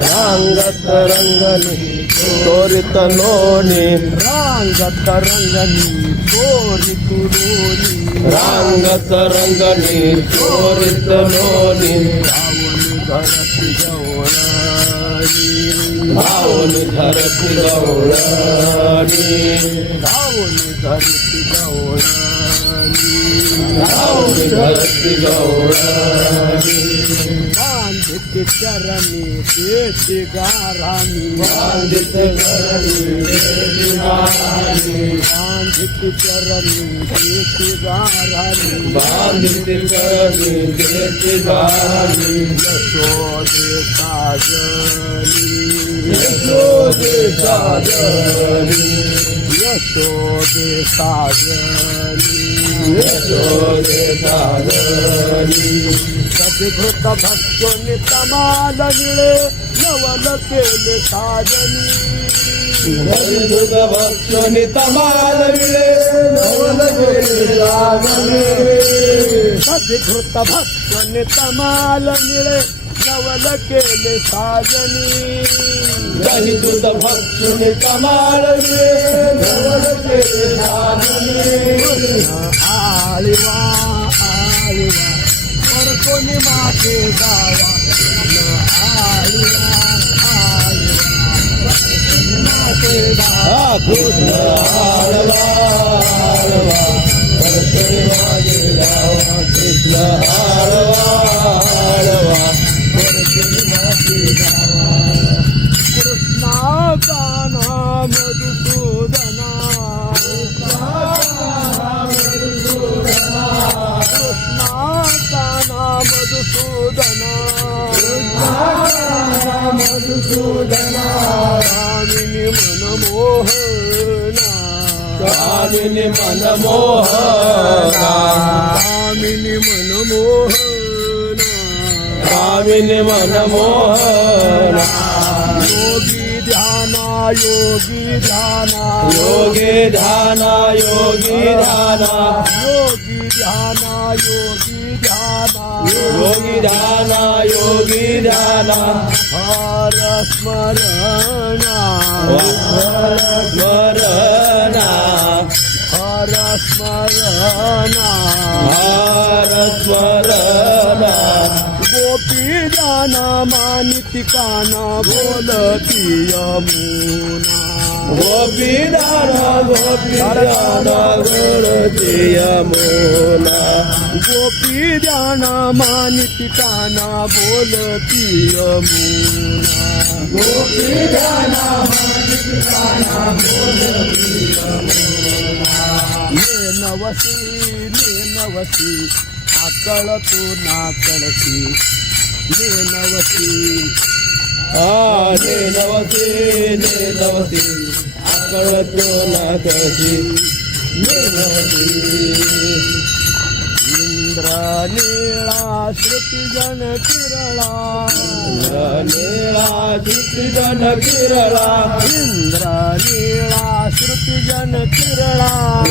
ರಂಗತ ರಂಗನಿ ತೋರಿತ ನೋನಿ ರಂಗತ ರಂಗನಿ ತೋರಿತು ನೋನಿ ರಂಗತ ರಂಗನಿ ತೋರಿತ ನೋನಿ ರಾವಣ ಧರತಿ ಗೌರ भाऊन धरती गवळणी रावण धरती जवळणी भाऊन धरती गवळणी बांधित चरणी देती गाराणी. बांधित चरणी देती गाराणी. बांधित चरणी देती गाराणी. बांधित चरणी देती गाराणी. यशोदे साजनी. यशोदे साजनी. यशोदे साजनी यशोदे साजनी सद्भृत भक्तो नितमाल निळे नवल केले साजनी. सद्भृत भक्तो नितमाल निळे नवल केले साजनी सद्भृत भक्तो नितमाल निळे नवल केले साजनी. हरिदुग भक्तोनि तमाल मिळे नवल केले साजनी. आळीवा आळीवा पर कोणी मागे जावा. आळीवा आळीवा मागे जावा. स्वामिनी मनमोहना स्वामिनी मनमोहना स्वामिनी मनमोहना स्वामिनी मनमोहना योगी ध्याना योगी ध्याना योगी ध्याना योगी ध्याना योगी ध्याना योगी योगिदान योगिदान हर स्मरण हर स्मरण हर स्मरण हर स्मरण गोपी जाना मानितिकाना बोलती यमुना गोपी दाना गोपी दाना गोपी जाना मानित ताना बोलती अमुना गोपी जाना मानित बोलती अमुना ये नवसी ये नवसी आकळ तू नाकळती ये नवसी रे नवसे रे नवसे आकळ तो नाकळती ये नवसी चंद्र नीळा श्रुती जन किरळा. नीळा चित्रिजन किरळा इंद्र निळा श्रुती जन किरळा.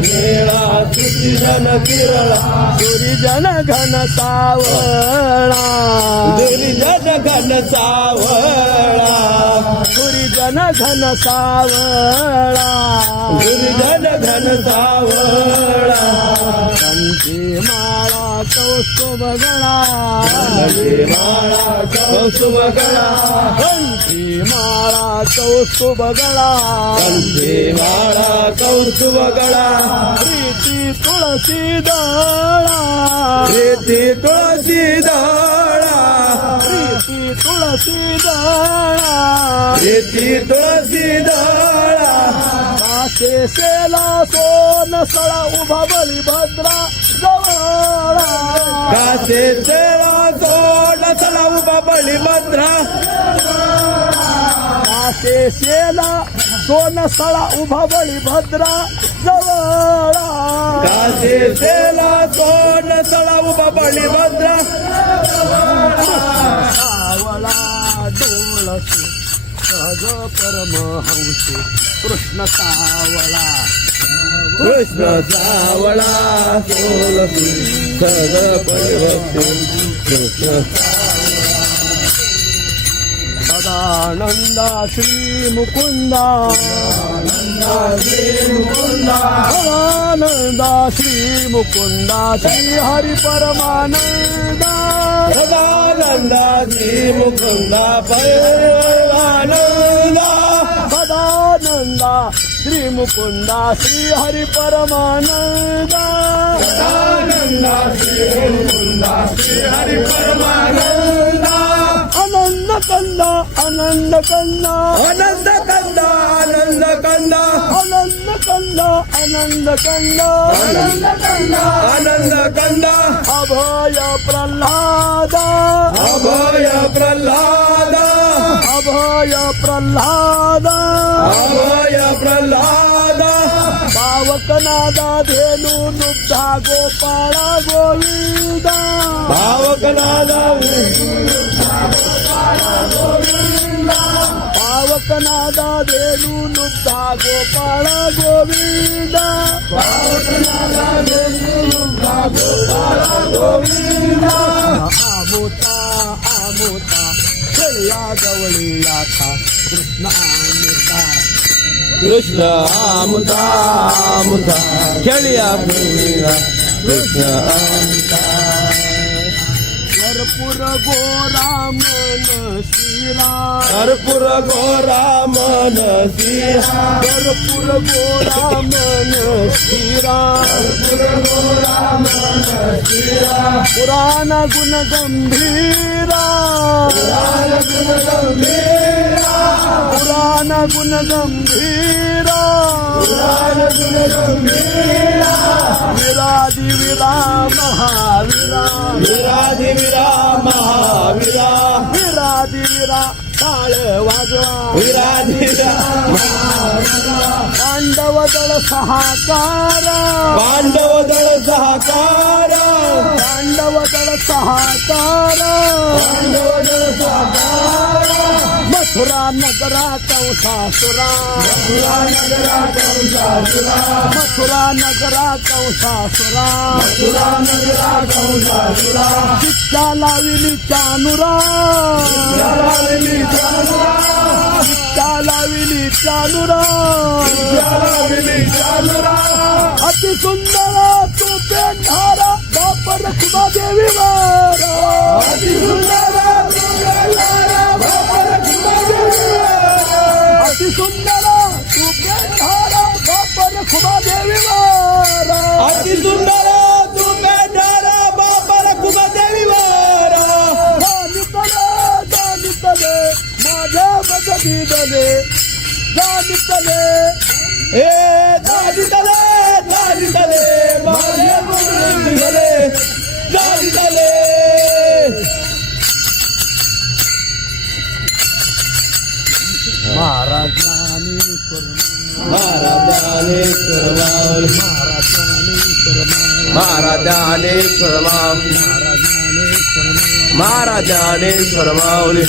नीळा चित्रिजन किरळा सूरी घन सावळा. दुर्जन घन सावळा. घन सावळा. दुर्जन घन सावळा. कंठी माळा कौस्तुभ नदी माळा कौसुम गळा कंठी माळा कौस्तुभ गळा कंठी माळा कौसुम गळा प्रीती तुळशी दळा. प्रीती तुळशी दळा. तुळसीदाळा येती तुळसीदाळा काशे सेला सोन सळा उभा बली भद्रा जवळा सेला सोन सळा उभा बली भद्रा शेला सोन सळा उभा बळी भद्रा जवळा सेला सोन सळा उभा बळी भद्रा सावळा डोळसू सहज परमहंस कृष्ण सावळा. कृष्ण सावळा सोलसू सग परिवर्तू कृष्ण सदानंदा श्री मुकुंदा. భవానంద శ్రీ ముకుంద శ్రీ హరి పరమానంద. సదానంద శ్రీ ముకుంద పరమానంద. సదానంద శ్రీ ముకుంద శ్రీ హరి పరమానంద. సదానంద శ్రీ ముకుంద శ్రీ హరి పరమానంద. అనంద కందా ఆనంద కన్నా ఆనంద కన్నా ఆనంద కన్నా ఆనంద కన్నా ఆనంద కన్నా ఆనంద కన్నా ఆనంద కన్నా అభయ ప్రహ్లాద అభయ ప్రహ్లాద అభయ ప్రహ్లాద అభయ ప్రహ్లాద भावकनादा धेनु नुद्धा गोपाळा गोविंदा. भावकनादा भावकनादा धेनु नुद्धा गोपाळा गोविंदा. भावकनादा धेनु नुद्धा गोपाळा गोविंदा आमोता आमोता गवळी लाथा कृष्ण आमोता. કૃષ્ણ આમદા આમદા ખેડ્યા કૃષ્ણ કર્પુર ગોરામ કર્પુર ગોરામ કર્પુર ગોરામ કર્પુર ગોરા पुराण गुण गंभीरा. पुराण गुण गंभीरा. विराजी विरा महाविरा. विराधि विरा महावीरा. विराजी विरा काळ वाजवा. पांडव दळ सहाकार. पांडव दळ सहकार. पांडव दळ सहाकार. मथुरा नगरा कंसासुरा मथुरा नगरा कंसासुरा शिक्षा लाविली चानुरा. शिक्षा लाविली चानुरा. अति सुंदर तू पेंढारा परखुबा देवी अति सुंदर अति सुंदर परखुबा देवी अति सुंदर माझ्या मदती दले जाणतले हे जाणतले जाणतले माझ्या मदती दले निघाले महाराजाने महाराजाने करवाल महाराजाने करवाल महाराजाने महाराजाने करवावले